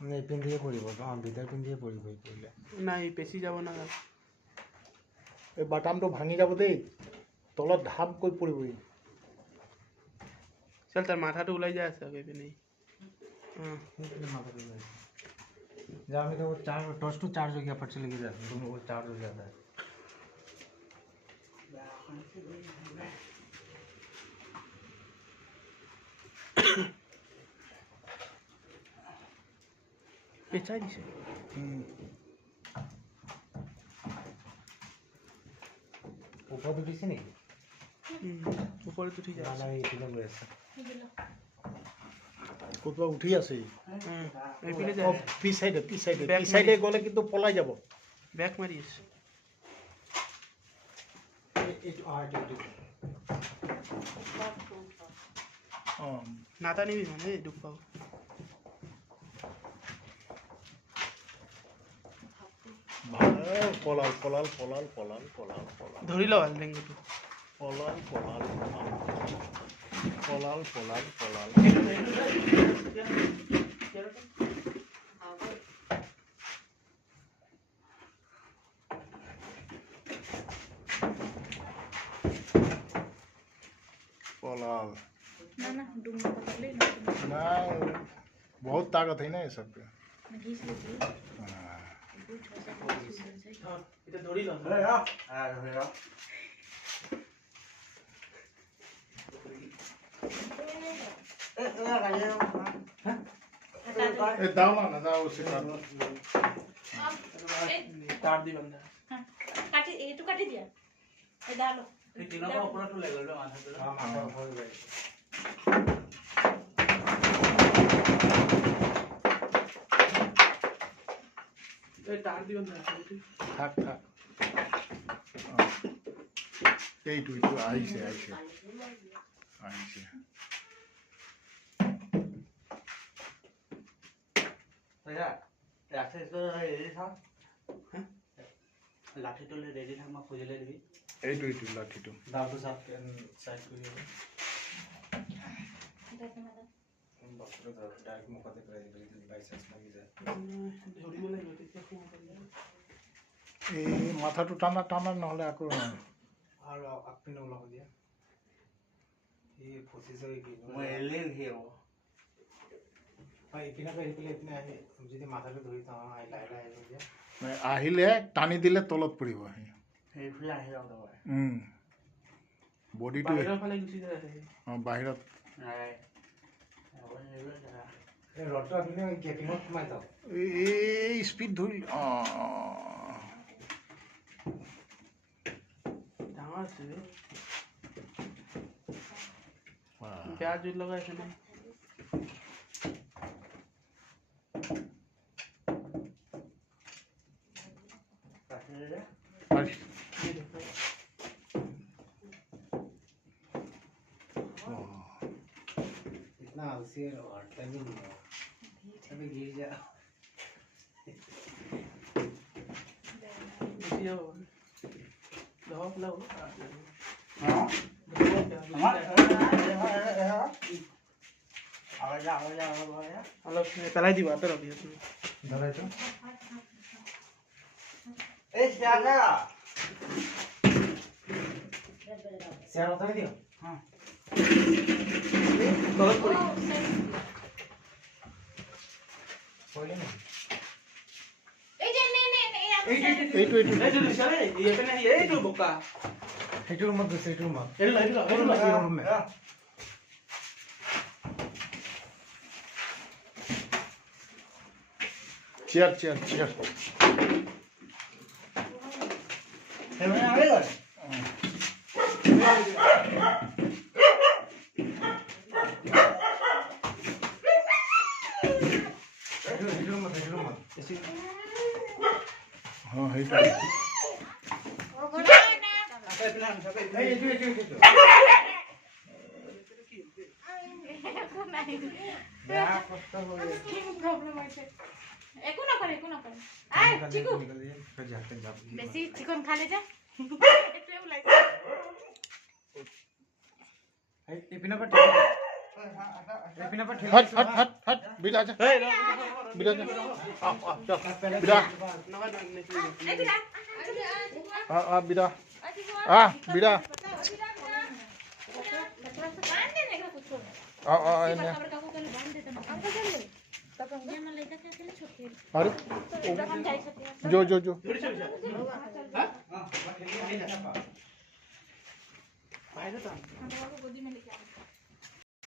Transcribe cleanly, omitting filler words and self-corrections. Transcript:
এই পিন্ধিয়ে পৰিব ভিতৰ পিন্ধিয়ে পৰিব পৰিলে নাই বেছি যাব না এই বাটামটো ভাঙি যাব দেই তলত ধাপ কৈ পৰিব চল তার মাথাটা ওলাই যায় আছে আগে পিনে जहाँ में तो वो टॉर्च टू चार्ज हो गया फट से लेके जाते दोनों वो चार्ज हो जाता है পেঁচাই দিছে ऊपर तो किसी नहीं উপরে তো ঠিক আছে ना ये फिल्म वैसा কোথাও উঠি আছে এই পিনে যায় পিছ চাইডে গ'লে কিন্তু পলাই যাব ব্যাক মারি আছে নাতা নিবি মানে দুখ পাও পলাল ধৰি লও লেংগুটো পলাল ना डूंगा पकड़ ले ना नहीं बहुत ताकत है ना ये सब पे घिस लेती এটা ধৰি লও दाओ ना दाओ उसे তার দি বন্ধা काटी ए तो काटी दिया ए डालो এই তিনটা ওপৰটো লাগল বে মাথাটো हां माथा हो गई এই তাৰ দি বন্ধা থাক এইটু আইছে লাঠিটো ৰেডি থাক মই খুজিলে দিবি এইটু লাঠিটো दाव तो साथ साइड को ये डॉक्टर तो डायरेक्ट मुखते करे लाइसेंस लगी जाए ধৰিব লাগিব তেতিয়া খুব এই মাথাটো টানা নহ'লে আকৌ और अपने लगा दिया ये फोर्सेस है कि মই এলে হিও भाई इतना पे इतने आए যদি মাথাটা ধৰি তা আই লাইলা আই গিয়া আহিলে টানি দিলে তলত পৰিব সেইফালে আহি যাওঁ তই বডিটো বাহিৰৰ ফালে গুচি যায় বাহিৰত নাই এই ৰডটা আপনি গেটিংত সোমাই যাও এই স্পিড ধৰি ডাঙৰ আছে বেয়া জুই লগাইছে নাই इतना आलसी और टाइम नहीं है अभी गिर जा গুচি যাব লওক লওক অলপ পেলাই দিবা আঁতৰত দিয়াচোন ধৰে তো शेयर होता है दियो हां তলত পৰি पहले नहीं ए जे ने এইটু এইটো দিছালে এইখানে এইটো বোকা हेटू मत दो हेटू मत এইটো रूम में চেয়ার हेटू मत হ্যাঁ সেইটো नहीं हेटू क्या कष्ट हो प्रॉब्लम আছে एको ना करे आय चिकू फिर जाते जा बेसी चिकन खा ले जा एटले उलाई ए पिना पर बिना पर हट हट हट हट बिड़ा जा बिड़ा जा आ चल बिड़ा ए बिरा आ बिड़ा आ बिड़ा बांध देने का कुछ आ बड़का बड़का को कल बांध देते ना अंकल चल ले तब ये मन लेकर के अकेले छोड़ के अरे तब हम जाई सकते हैं जो जो जो बाहेर जा. हम लोगों को गोदी में लेके आओ